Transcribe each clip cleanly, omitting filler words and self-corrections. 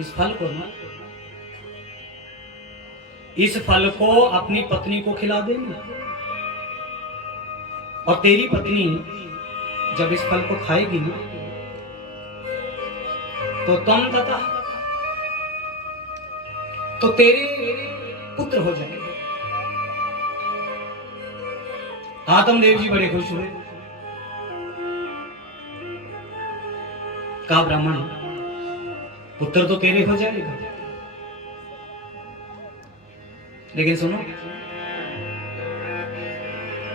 इस फल को ना, इस फल को अपनी पत्नी को खिला देंगे और तेरी पत्नी जब इस फल को खाएगी ना तो तुम तथा तो तेरे पुत्र हो जाएंगे। आत्मदेव जी बड़े खुश हुए। कहा ब्राह्मण पुत्र तो तेरे हो जाएगा, लेकिन सुनो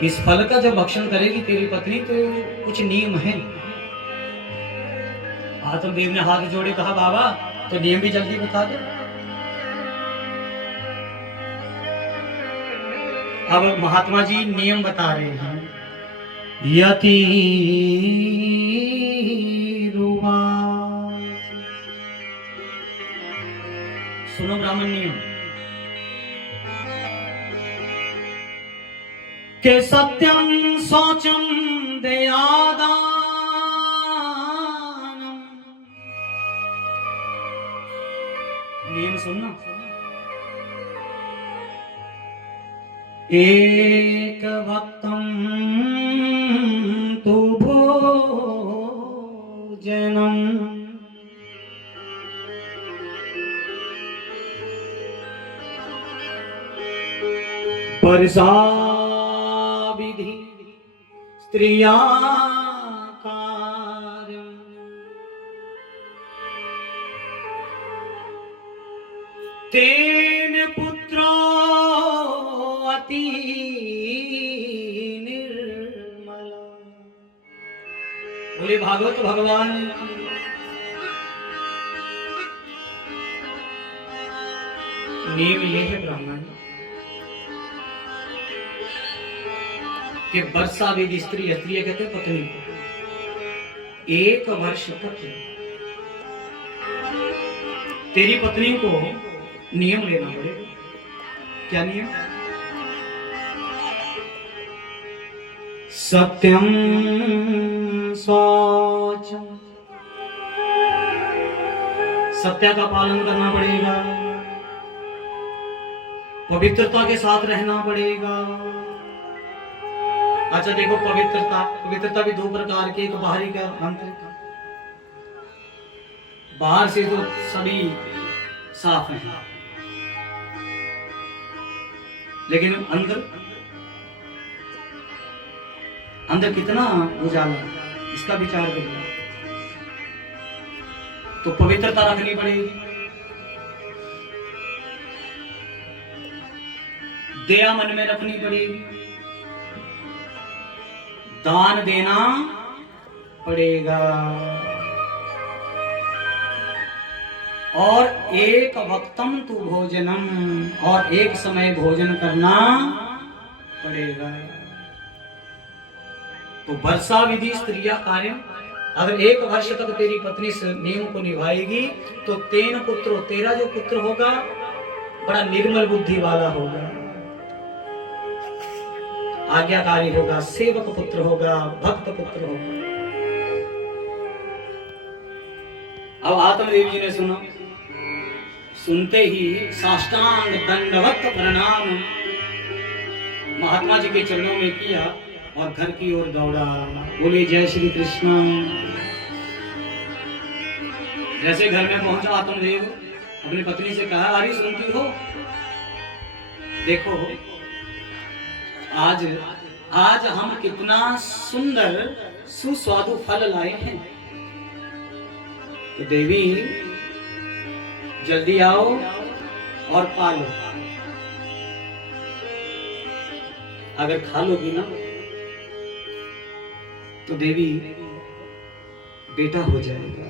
इस फल का जब भक्षण करेगी तेरी पत्नी तो कुछ नियम है। आत्मदेव ने हाथ जोड़े कहा बाबा तो नियम भी जल्दी बता दो। अब महात्मा जी नियम बता रहे हैं। यति सुनो ब्राह्मण नियम के सत्यम शौचम दयादानम नियम सुनना। एक भक्तम तु भोजनम परसा विधि स्त्रिया कार्यम तेन पुत्रो अति निर्मला। बोले भागवत भगवान नियम ये है ब्राह्मण कि वर्षा वेदी स्त्री कहते हैं पत्नी को 1 वर्ष तक तेरी पत्नी को नियम लेना पड़ेगा। क्या नियम? सत्यम शौचम, सत्य का पालन करना पड़ेगा, पवित्रता के साथ रहना पड़ेगा। अच्छा देखो पवित्रता भी 2 प्रकार की, एक बाहरी का आंतरिक। बाहर से तो सभी साफ हैं, लेकिन अंदर कितना उजाला इसका विचार करिए। तो पवित्रता रखनी पड़ेगी, दया मन में रखनी पड़ेगी, दान देना पड़ेगा और एक वक्तम तु भोजनम, और एक समय भोजन करना पड़ेगा। तो वर्षा विधि स्त्रिया कार्य, अगर 1 वर्ष तक तेरी पत्नी इस नियम को निभाएगी तो तेन पुत्र, तेरा जो पुत्र होगा बड़ा निर्मल बुद्धि वाला होगा, आज्ञाकारी होगा, सेवक पुत्र होगा, भक्त पुत्र होगा। अब आत्मदेव जी ने सुना, सुनते ही साष्टांग दंडवत प्रणाम महात्मा जी के चरणों में किया और घर की ओर दौड़ा। बोले जय श्री कृष्ण। जैसे घर में पहुंचा आत्मदेव अपनी पत्नी से कहा, अरे सुनती हो, देखो आज हम कितना सुंदर सुस्वादु फल लाए हैं, तो देवी जल्दी आओ और पालो। अगर खा लोगी ना तो देवी बेटा हो जाएगा।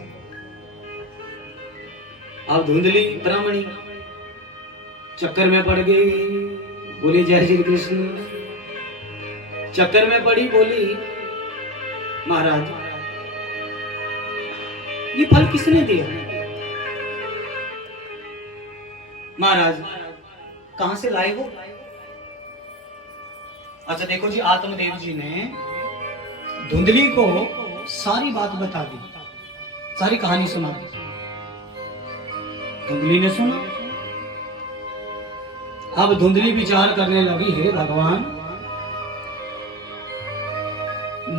अब धुंधली ब्राह्मणी चक्कर में पड़ गई। बोली जय श्री कृष्ण। चक्कर में पड़ी, बोली महाराज ये फल किसने दिया? महाराज कहां से लाए हो? अच्छा देखो जी, आत्मदेव जी ने धुंधली को सारी बात बता दी, सारी कहानी सुना दी। धुंधली ने सुना। अब धुंधली विचार करने लगी, हे भगवान,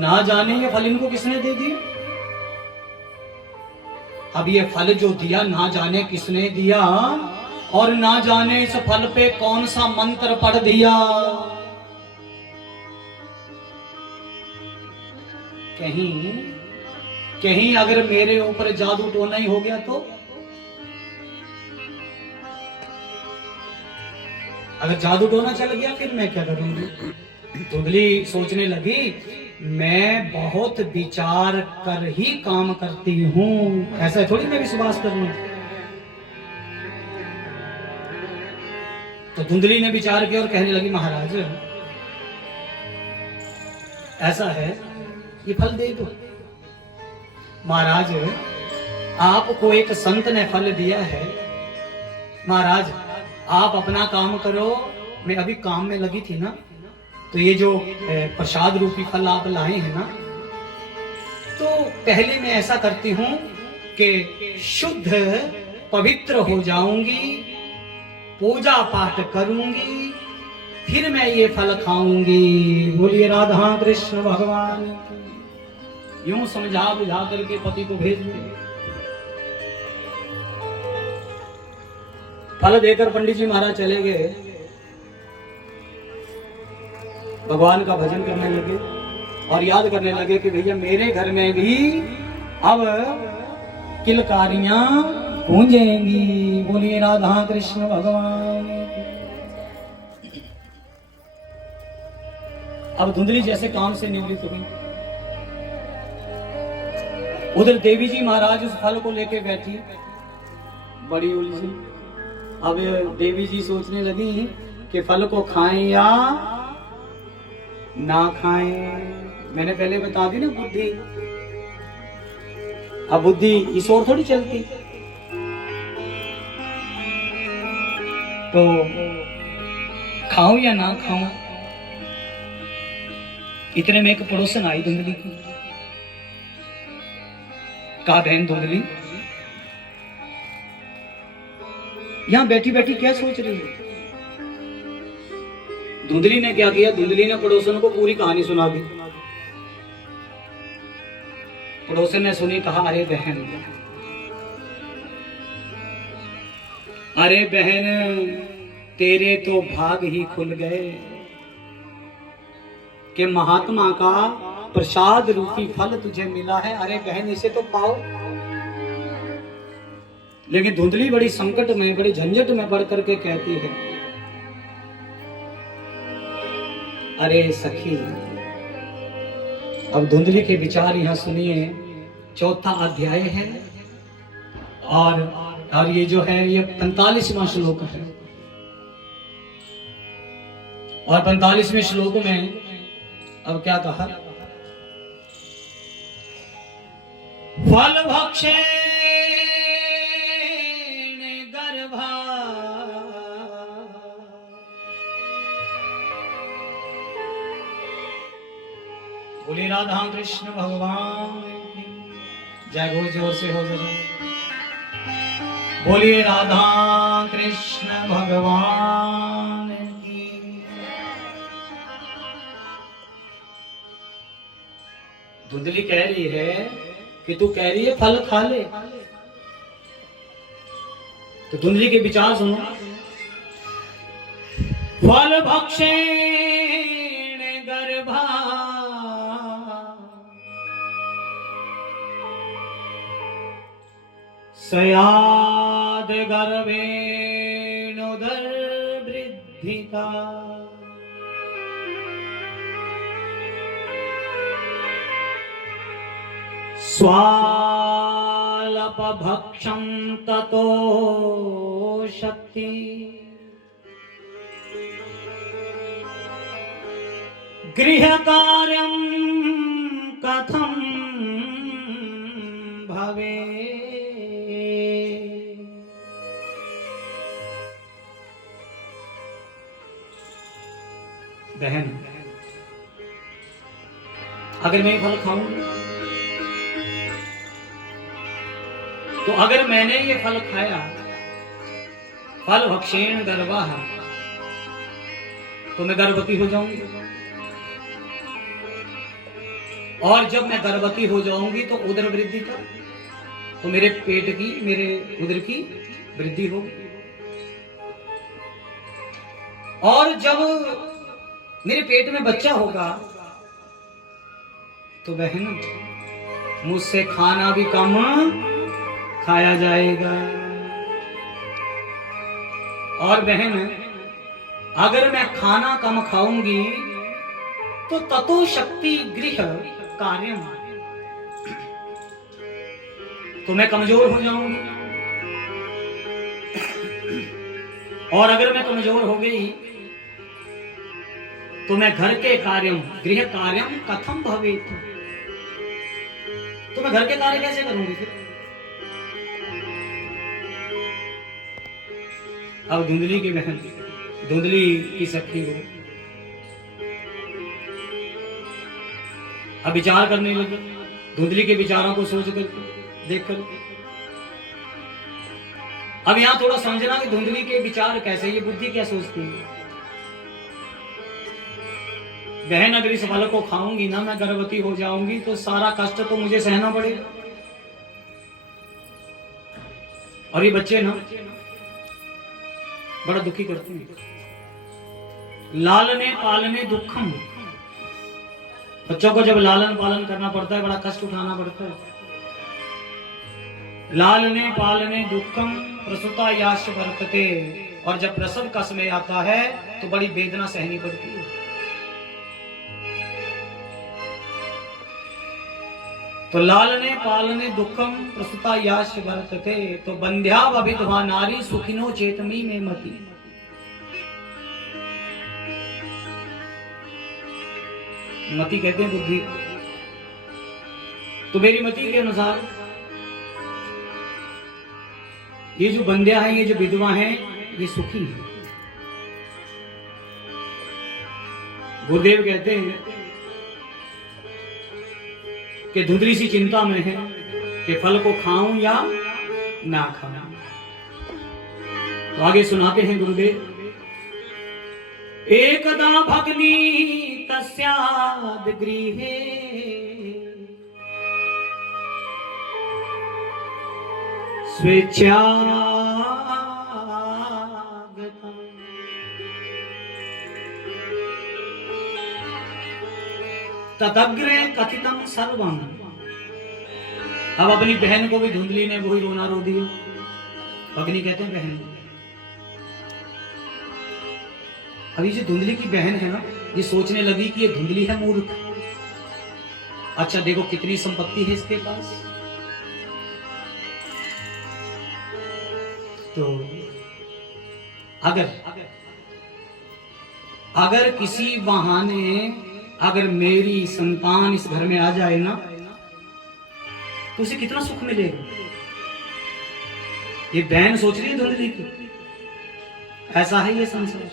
ना जाने ये फल इनको किसने दे दिया। अब ये फल जो दिया ना जाने किसने दिया, और ना जाने इस फल पे कौन सा मंत्र पढ़ दिया। कहीं कहीं अगर मेरे ऊपर जादू टोना ही हो गया तो, अगर जादू टोना चल गया फिर मैं क्या करूंगी। धुंधली सोचने लगी, मैं बहुत विचार कर ही काम करती हूं, ऐसा थोड़ी मैं विश्वास कर लूं। तो धुंधली ने विचार किया और कहने लगी, महाराज ऐसा है, ये फल दे दो। महाराज आपको एक संत ने फल दिया है, महाराज आप अपना काम करो, मैं अभी काम में लगी थी ना, तो ये जो प्रसाद रूपी फल आप लाए हैं ना, तो पहले मैं ऐसा करती हूं कि शुद्ध पवित्र हो जाऊंगी, पूजा पाठ करूंगी, फिर मैं ये फल खाऊंगी। बोलिए राधा कृष्ण भगवान की। यूं समझा बुझा करके पति को भेज दिया। फल देकर पंडित जी महाराज चले गए, भगवान का भजन करने लगे और याद करने लगे कि भैया मेरे घर में भी अब किलकारियां गूंजेंगी। बोलिए राधा कृष्ण भगवान। अब धुंधली जैसे काम से निवृत्त हुई, उधर देवी जी महाराज उस फल को लेके बैठी, बड़ी उलझी। अब देवी जी सोचने लगी कि फल को खाएं या ना खाएं। मैंने पहले बता दी ना बुद्धि, अब बुद्धि इस ओर थोड़ी चलती। तो खाऊं या ना खाऊं, इतने में एक पड़ोसन आई धुंधली की। कहा, बहन धुंधली यहां बैठी बैठी क्या सोच रही है। धुंधली ने क्या किया, धुंधली ने पड़ोसन को पूरी कहानी सुना दी। पड़ोसन ने सुनी, कहा, अरे बहन, अरे बहन तेरे तो भाग ही खुल गए कि महात्मा का प्रसाद रूपी फल तुझे मिला है। अरे बहन इसे तो पाओ। लेकिन धुंधली बड़ी संकट में, बड़ी झंझट में पड़ करके कहती है, अरे सखी। अब धुंधली के विचार यहां सुनिए। चौथा अध्याय है और ये जो है ये 45वां श्लोक है। और 45वें श्लोक में अब क्या कहा, फल भक्षे बोले राधा कृष्ण भगवान की जय। हो जोर से हो जरा, बोलिए राधा कृष्ण भगवान की। धुंधली कह रही है कि तू कह रही है फल खा ले, तो धुंधली के विचार सुनो। फल भक्षेण गर्भा सयाद गर्भेणोदर वृद्धिका स्वालपभक्षं ततो शक्ति गृहकार्यं कथं भवे। बहन अगर मैं फल खाऊं तो अगर मैंने ये फल खाया फल भक्षेण गर्वाः, तो मैं गर्भवती हो जाऊंगी। और जब मैं गर्भवती हो जाऊंगी तो उदर वृद्धि का, तो मेरे पेट की, मेरे उदर की वृद्धि होगी। और जब मेरे पेट में बच्चा होगा तो बहन मुझसे खाना भी कम खाया जाएगा। और बहन अगर मैं खाना कम खाऊंगी तो ततो शक्ति गृह कार्यम, तो मैं कमजोर हो जाऊंगी। और अगर मैं कमजोर हो गई तो मैं घर के कार्यम, गृह कार्यम कथम भवेत, तो मैं घर के कार्य कैसे करूंगी फिर। अब धुंधली की बहन, धुंधली की सखी को अब विचार करने लगे, धुंधली के विचारों को सोच करके, देख कर। अब यहां थोड़ा समझना कि धुंधली के विचार कैसे, ये बुद्धि क्या सोचती है। बहन अगर इस फल को खाऊंगी ना, मैं गर्भवती हो जाऊंगी तो सारा कष्ट तो मुझे सहना पड़ेगा। और ये बच्चे ना बड़ा दुखी करते हैं। लालने पालने दुखम, बच्चों को जब लालन पालन करना पड़ता है, बड़ा कष्ट उठाना पड़ता है। लालने पालने दुखम प्रसूता याश वर्तते, और जब प्रसव का समय आता है तो बड़ी वेदना सहनी पड़ती है। तो लालने पालने दुखम प्रसूता याश वर्तते, तो बंध्या विधवा नारी सुखिनो चेतमी में मती। मति कहते हैं बुद्धि, तो मेरी मति के अनुसार ये जो बंध्या है, ये जो विधवा है, ये सुखी है। गुरुदेव कहते हैं कि धुंधली सी चिंता में है कि फल को खाऊं या ना खाऊं। तो आगे सुनाते हैं गुरुदेव, एकदा भगनी तस्याद गृहे स्वेच्छा तदग्रे कथितम सर्वम। अब अपनी बहन को भी धुंधली ने वही रोना रो दिया। भगनी कहते हैं बहन। अभी जो धुंधली की बहन है ना, ये सोचने लगी कि ये धुंधली है मूर्ख। अच्छा देखो कितनी संपत्ति है इसके पास। तो अगर किसी बहाने अगर मेरी संतान इस घर में आ जाए ना, तो उसे कितना सुख मिलेगा। ये बहन सोच रही है धुंधली की, ऐसा है ये संसार।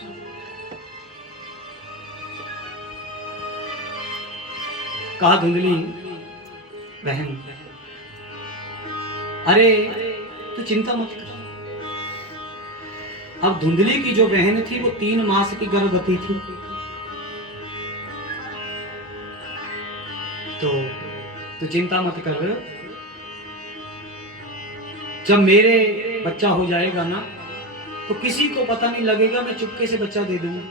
कहा धुंधली बहन, अरे तू चिंता मत कर। अब धुंधली की जो बहन थी वो 3 मास की गर्भवती थी। तो चिंता मत कर, जब मेरे बच्चा हो जाएगा ना तो किसी को पता नहीं लगेगा, मैं चुपके से बच्चा दे दूंगा।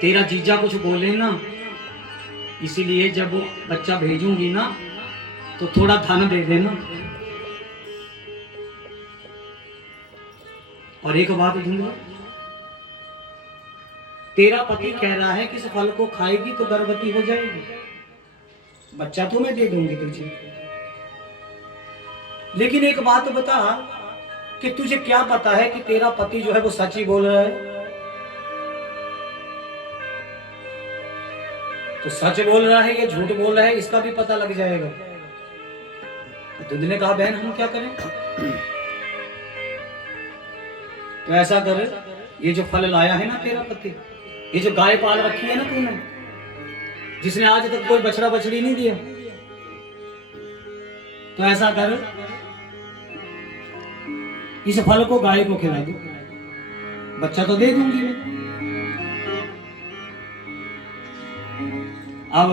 तेरा जीजा कुछ बोले ना, इसीलिए जब वो बच्चा भेजूंगी ना तो थोड़ा धन दे देना। और एक बात धुंधली, तेरा पति कह रहा है कि इस फल को खाएगी तो गर्भवती हो जाएगी, बच्चा तो मैं दे दूंगी तुझे। लेकिन एक बात बता कि तुझे क्या पता है कि तेरा पति जो है वो सच ही बोल रहा है। तो सच बोल रहा है या झूठ बोल रहा है इसका भी पता लग जाएगा। धुंधली ने कहा बहन हम क्या करें। तो ऐसा कर, ये जो फल लाया है ना तेरा पति, ये जो गाय पाल रखी है ना तूने, जिसने आज तक कोई बछड़ा बछड़ी नहीं दिया, तो ऐसा कर इस फल को गाय को खिला दो, बच्चा तो दे दूंगी मैं। अब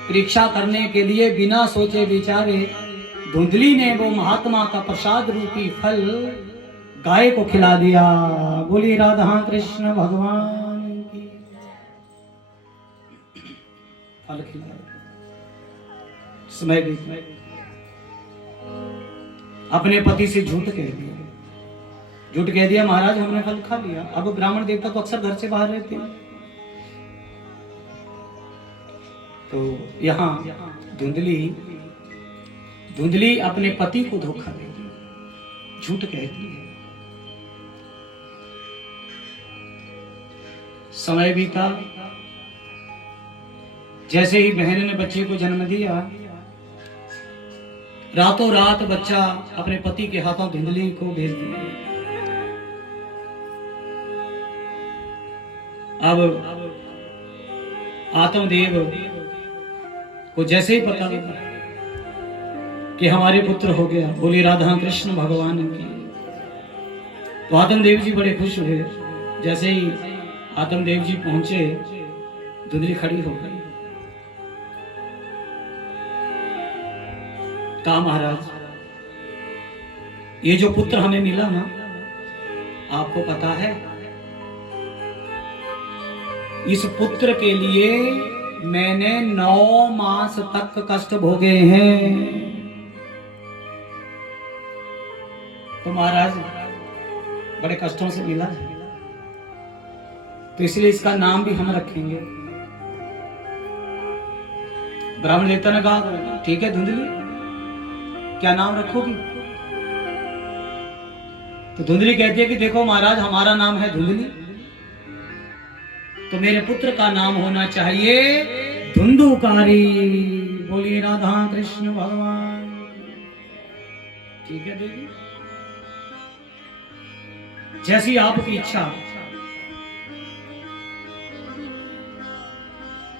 परीक्षा करने के लिए बिना सोचे विचारे धुंधली ने वो महात्मा का प्रसाद रूपी फल गाय को खिला दिया। बोली राधा कृष्ण भगवान की। फल खिलाया, समय भी अपने पति से झूठ कह दिया महाराज हमने फल खा लिया। अब ब्राह्मण देवता तो अक्सर घर से बाहर रहते हैं, तो यहाँ धुंधली अपने पति को धोखा दे दी, झूठ कहती है। समय बीता, जैसे ही बहन ने बच्चे को जन्म दिया, रातों रात बच्चा अपने पति के हाथों धुंधली को भेज दिया। अब आत्मदेव को जैसे ही पता लगा कि हमारे पुत्र हो गया, बोली राधा कृष्ण भगवान की, तो आत्मदेव जी बड़े खुश हुए। जैसे ही आत्मदेव जी पहुंचे, धुंधली खड़ी हो गई। कहा महाराज ये जो पुत्र हमें मिला ना, आपको पता है इस पुत्र के लिए मैंने 9 मास तक कष्ट भोगे हैं। तो महाराज बड़े कष्टों से मिला है, तो इसलिए इसका नाम भी हम रखेंगे। ब्राह्मण देवता ने कहा ठीक है धुंधली, क्या नाम रखोगी? तो धुंधली कहती है कि देखो महाराज हमारा नाम है धुंधली, तो मेरे पुत्र का नाम होना चाहिए धुंधुकारी। बोलिए राधा कृष्ण भगवान। ठीक है देवी, जैसी आपकी इच्छा।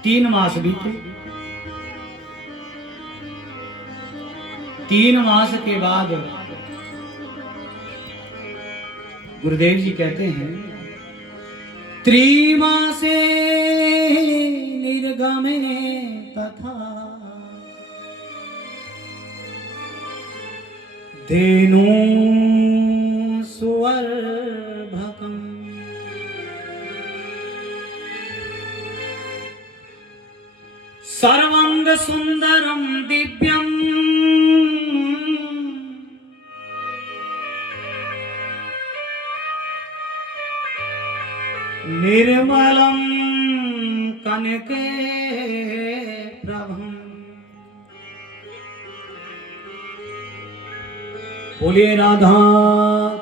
3 मास बीते। 3 मास के बाद गुरुदेव जी कहते हैं त्रिमासे निर्गमे तथा धेनु सुवर्भकम् सर्वांग सुंदरम दिव्यम निर्मलम कनके प्रभम। बोलिए राधा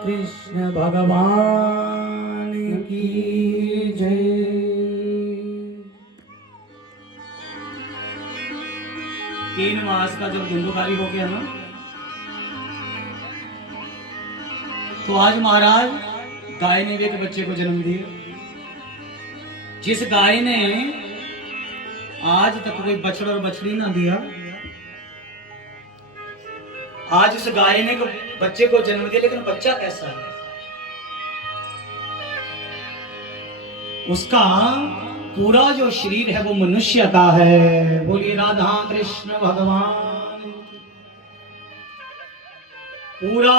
कृष्ण भगवान की जय। 3 मास का जब धुंधुकारी हो गया ना, तो आज महाराज गाय ने भी एक बच्चे को जन्म दिया। जिस गाय ने आज तक कोई बछड़ा और बछड़ी ना दिया, आज उस गाय ने बच्चे को जन्म दिया, लेकिन बच्चा कैसा है? उसका पूरा जो शरीर है वो मनुष्य का है। बोलिए राधा कृष्ण भगवान। पूरा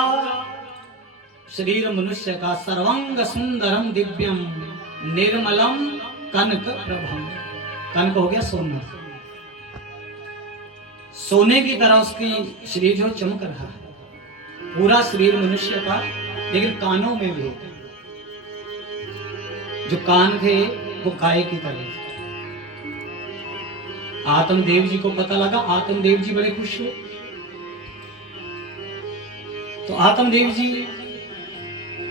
शरीर मनुष्य का, सर्वांग सुंदरम दिव्यम निर्मलम कनक प्रभम। कनक हो गया सोना, सोने की तरह उसकी शरीर जो चमक रहा है। पूरा शरीर मनुष्य का, लेकिन कानों में भी जो कान थे वो गाय की तरह। आत्मदेव जी को पता लगा, आत्मदेव जी बड़े खुश हुए। तो आत्मदेव जी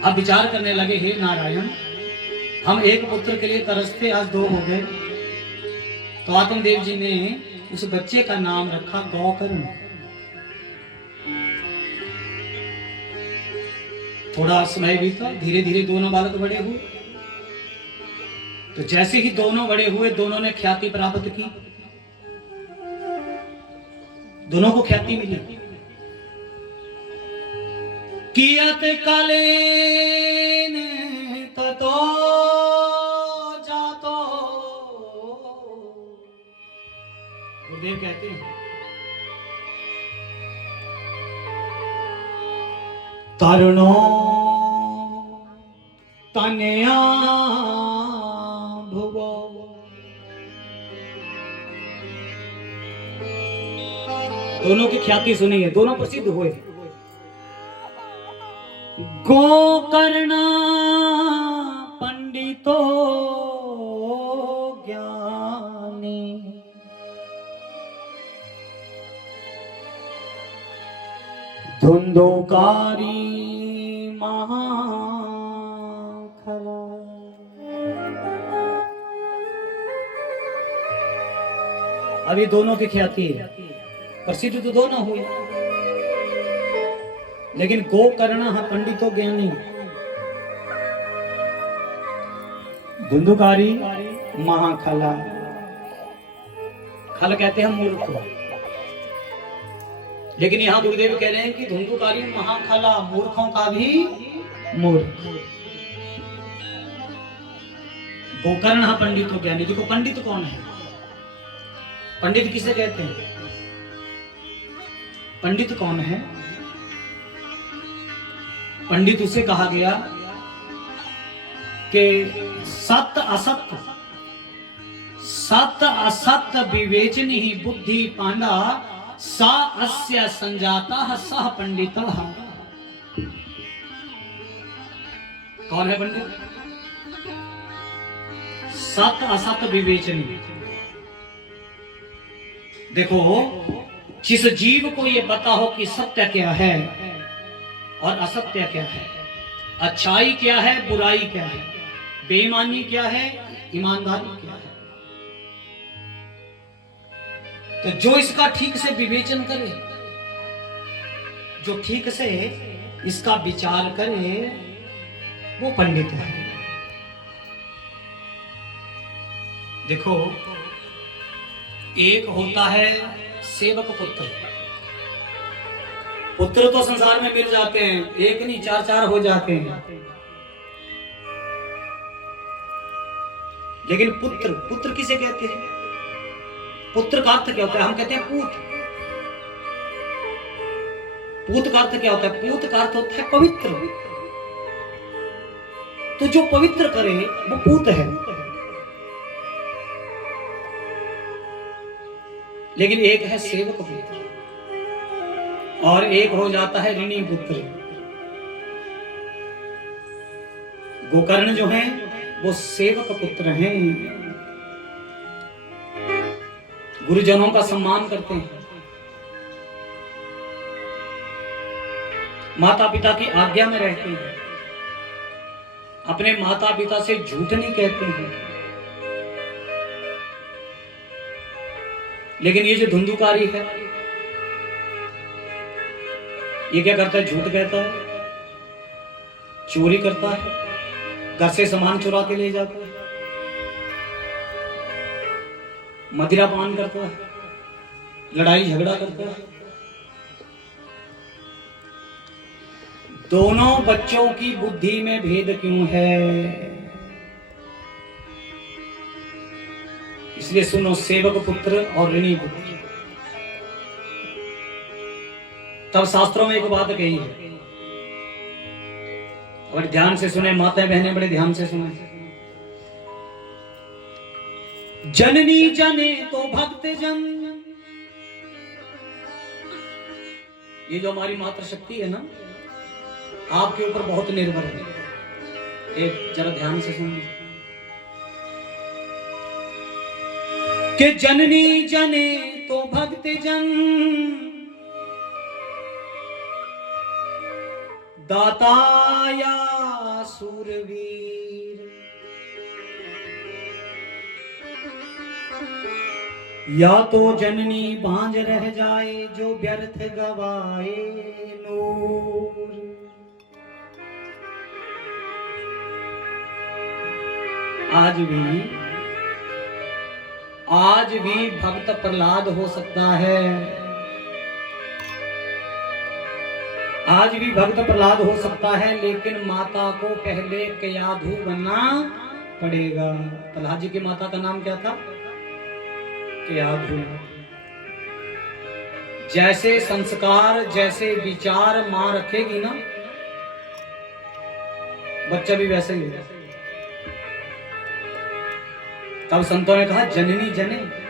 अब विचार करने लगे, हे नारायण हम एक पुत्र के लिए तरसते, आज 2 हो गए। तो आत्मदेव जी ने उस बच्चे का नाम रखा गौकर्ण। थोड़ा समय बीता, धीरे धीरे दोनों बालक बड़े हुए। तो जैसे ही दोनों बड़े हुए, दोनों ने ख्याति प्राप्त की, दोनों को ख्याति मिली। कियत कलेन ततो जातो। गुरुदेव कहते हैं तरुणो तनया भुवो। दोनों की ख्याति सुनिए, दोनों प्रसिद्ध हुए। गोकर्ण पंडितो ज्ञानी, धुंधुकारी महाखला। अभी दोनों की ख्याति है, प्रसिद्ध तो दोनों हुए, लेकिन गोकर्ण पंडितो ज्ञानी, धुंधुकारी महाखला। खल कहते हैं मूर्ख, लेकिन यहां गुरुदेव कह रहे हैं कि धुंधुकारी महाखला, मूर्खों का भी मूर्ख। गोकर्ण पंडितो ज्ञानी। देखो पंडित कौन है? पंडित किसे कहते हैं? पंडित कौन है? पंडित उसे कहा गया कि सत्य असत्य, सत्य असत्य विवेचनी ही बुद्धि पांडा, सा अस्य संजाता सह पंडित। कौन है पंडित? सत्य असत्य विवेचनी। देखो, जिस जीव को ये पता हो कि सत्य क्या है और असत्य क्या है, अच्छाई क्या है, बुराई क्या है, बेईमानी क्या है, ईमानदारी क्या है, तो जो इसका ठीक से विवेचन करे, जो ठीक से इसका विचार करे, वो पंडित है। देखो, एक होता है सेवक पुत्र। पुत्र तो संसार में मिल जाते हैं, एक नहीं चार चार हो जाते हैं, लेकिन पुत्र, पुत्र किसे कहते हैं? पुत्र का अर्थ क्या होता है? हम कहते हैं पूत। पूत का अर्थ क्या होता है? पूत का अर्थ होता है पवित्र। तो जो पवित्र करे वो पूत है। लेकिन एक है सेवक पुत्र और एक हो जाता है ऋणी पुत्र। गोकर्ण जो हैं वो सेवक पुत्र हैं, गुरुजनों का सम्मान करते हैं, माता पिता की आज्ञा में रहते हैं, अपने माता पिता से झूठ नहीं कहते हैं। लेकिन ये जो धुंधुकारी है, ये क्या करता है? झूठ कहता है, चोरी करता है, घर से सामान चुरा के ले जाता है, मदिरा पान करता है, लड़ाई झगड़ा करता है। दोनों बच्चों की बुद्धि में भेद क्यों है? इसलिए सुनो, सेवक पुत्र और ऋणी पुत्र। तब शास्त्रों में एक बात कही है, और ध्यान से सुने, माताएं बहनें बड़े ध्यान से सुने। जननी जने तो भक्त जन। ये जो हमारी मातृशक्ति है ना, आपके ऊपर बहुत निर्भर है। एक जरा ध्यान से सुनिए कि जननी जने तो भक्त जन, दाता या सूरवीर, या तो जननी बांझ रह जाए जो व्यर्थ गवाए नूर। आज भी भक्त प्रहलाद हो सकता है, आज भी भक्त प्रहलाद हो सकता है, लेकिन माता को पहले कयाधु बनना पड़ेगा। प्रहलाद जी की माता का नाम क्या था? कयाधु। जैसे संस्कार, जैसे विचार मां रखेगी ना, बच्चा भी वैसे ही होगा। तब संतों ने कहा जननी जने,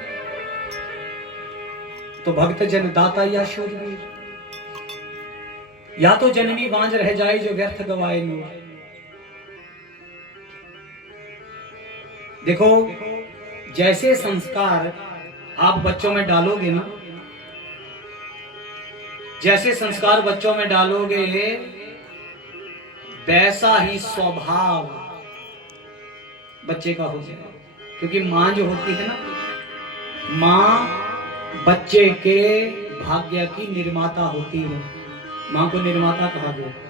तो भक्त जन दाता या शूरवीर। या तो जननी बांझ रह जाए जो व्यर्थ गवाए नूर। देखो, जैसे संस्कार आप बच्चों में डालोगे ना, जैसे संस्कार बच्चों में डालोगे, वैसा ही स्वभाव बच्चे का हो जाएगा। क्योंकि मां जो होती है ना, मां बच्चे के भाग्य की निर्माता होती है। मां को निर्माता कहा गया।